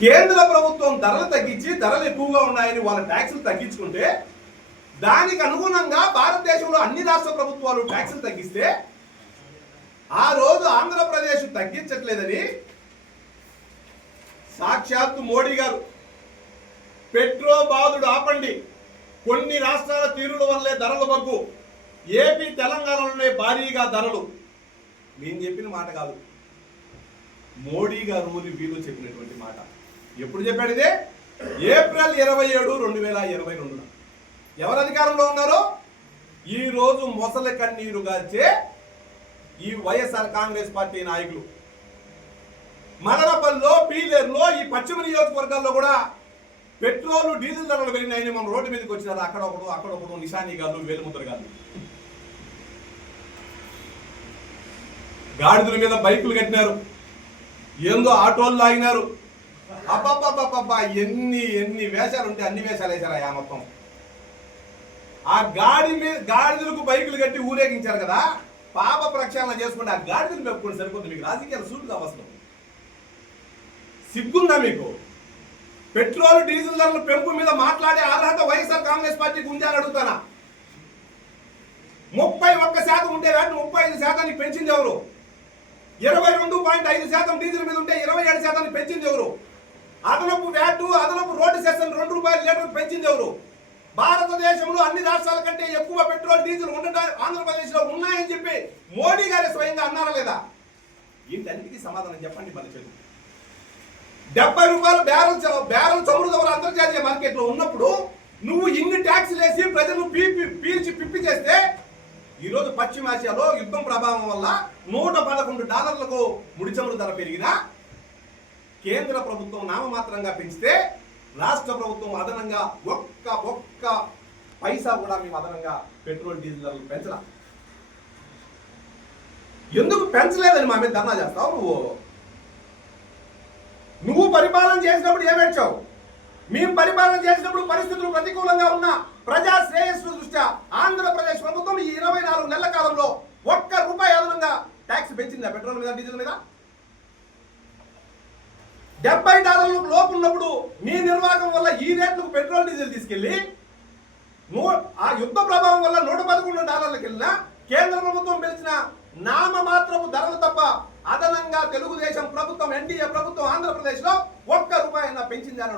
కేంద్ర ప్రభుత్వం ధరలు తగ్గించి ధరలు ఎక్కువగా ఉన్నాయని వాళ్ళ ట్యాక్సులు తగ్గించుకుంటే దానికి అనుగుణంగా భారతదేశంలో అన్ని రాష్ట్ర ప్రభుత్వాలు ట్యాక్సులు తగ్గిస్తే ఆ రోజు ఆంధ్రప్రదేశ్ తగ్గించట్లేదని సాక్షాత్తు మోడీ గారు పెట్రో బాధుడు ఆపండి, కొన్ని రాష్ట్రాల తీరుల వల్లే ధరలు బగ్గు, ఏపీ తెలంగాణలోనే భారీగా ధరలు, నేను చెప్పిన మాట కాదు, మోడీ గారు వీళ్ళు చెప్పినటువంటి మాట. ఎప్పుడు చెప్పాడు ఇదే? ఏప్రిల్ 27, 2022. ఎవరు అధికారంలో ఉన్నారో ఈ రోజు మొసలి కన్నీరు గార్చే ఈ వైఎస్ఆర్ కాంగ్రెస్ పార్టీ నాయకులు మదనపల్లిలో, పీలేరులో, ఈ పశ్చిమ నియోజకవర్గాల్లో కూడా పెట్రోల్ డీజిల్ ధరలు పెరిగినాయని మనం రోడ్డు మీదకి వచ్చినారు. అక్కడొకడు నిశానీ గారు, వేలుముద్ర గారు గాడిదల మీద బైకులు కట్టినారు, ఏందో ఆటోలు లాగినారు. అబ్బబ్బబ్బబ్బా, ఎన్ని వేషాలు ఉంటే అన్ని వేషాలు వేశారా మొత్తం. ఆ గాడిదలకు బైకులు కట్టి ఊరేగించారు కదా, పాప ప్రక్షాళన చేసుకుంటే ఆ గాడిదలు పెట్టుకోండి సరిపోతుంది. మీకు రాజకీయాల సూటుగా అవసరం సిగ్గుందా మీకు? పెట్రోల్ డీజిల్ ధరల పెంపు మీద మాట్లాడే అర్హత వైఎస్ఆర్ కాంగ్రెస్ పార్టీకి ఉందని అడుగుతానా? 31% ఉంటే వాటిని 35% పెంచింది ఎవరు? 22.5% డీజిల్ మీద ఉంటే 27% పెంచింది ఎవరు? అదనపు వ్యాట్, అదనపు రోడ్డు సెషన్ ₹2 లీటర్ పెంచింది ఎవరు? భారతదేశంలో అన్ని రాష్ట్రాల కంటే ఎక్కువ పెట్రోల్ డీజిల్ ఆంధ్రప్రదేశ్ లో ఉన్నాయని చెప్పి మోడీ గారే స్వయంగా అన్నారా లేదా? వీటన్నిటికీ సమాధానం చెప్పండి. మన చేతులు ₹70 బ్యారెల్ చమురు ధర అంతర్జాతీయ మార్కెట్ లో ఉన్నప్పుడు నువ్వు ఇన్ని ట్యాక్సులు వేసి ప్రజలను పీల్చి పిప్పి చేస్తే ఈ రోజు పశ్చిమాసియాలో యుద్ధం ప్రభావం వల్ల $111 ముడి చమురు ధర పెరిగినా కేంద్ర ప్రభుత్వం నామమాత్రంగా పెంచితే రాష్ట్ర ప్రభుత్వం అదనంగా ఒక్క పైసా కూడా మేము అదనంగా పెట్రోల్ డీజిల్ ధరలు పెంచరా? ఎందుకు పెంచలేదని మా మీద ధర్నా చేస్తావు? నువ్వు పరిపాలన చేసినప్పుడు ఏమేడ్చావు? మేము పరిపాలన చేసినప్పుడు పరిస్థితులు ప్రతికూలంగా ఉన్న ప్రజా శ్రేయస్సు దృష్ట్యా ఆంధ్రప్రదేశ్ ప్రభుత్వం ఈ 24 నెలల కాలంలో ₹1 అదనంగా ట్యాక్స్ పెంచిందా పెట్రోల్ మీద, డీజిల్ మీద? $70 లోపు ఉన్నప్పుడు మీ నిర్వాహకం వల్ల ఈ రేట్లకు పెట్రోల్ డీజిల్ తీసుకెళ్లి ఆ యుద్ధ ప్రభావం వల్ల $111 వెళ్ళినా కేంద్ర ప్రభుత్వం పెంచిన నామమాత్రపు ధరలు తప్ప అదనంగా తెలుగుదేశం ప్రభుత్వం, ఎన్డీఏ ప్రభుత్వం ఆంధ్రప్రదేశ్ లో ₹1 పెంచింది అని